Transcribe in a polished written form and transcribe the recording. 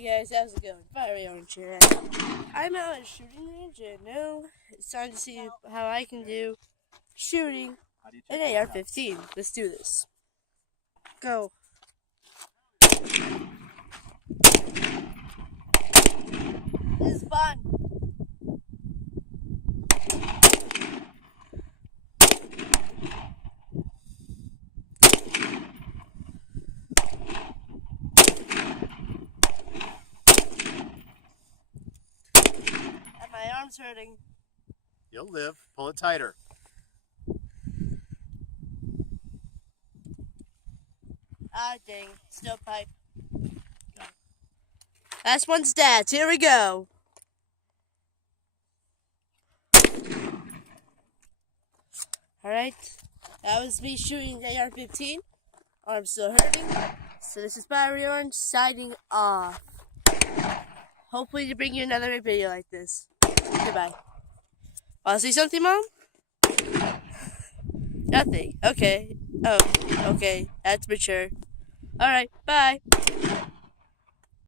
Hey guys, how's it going? Fiery Orange here. I'm out at a shooting range and now it's time to see how I can do shooting an AR-15. Let's do this. Go. This is fun. And my arm's hurting. You'll live. Pull it tighter. Ah, dang. Stovepipe. Last one stats. Here we go. Alright. That was me shooting the AR-15. Arm's still hurting. So this is Fiery Orange signing off. Hopefully to bring you another video like this. Goodbye. Want to see something, Mom? Nothing. Okay. Oh, okay. That's mature. Alright, bye.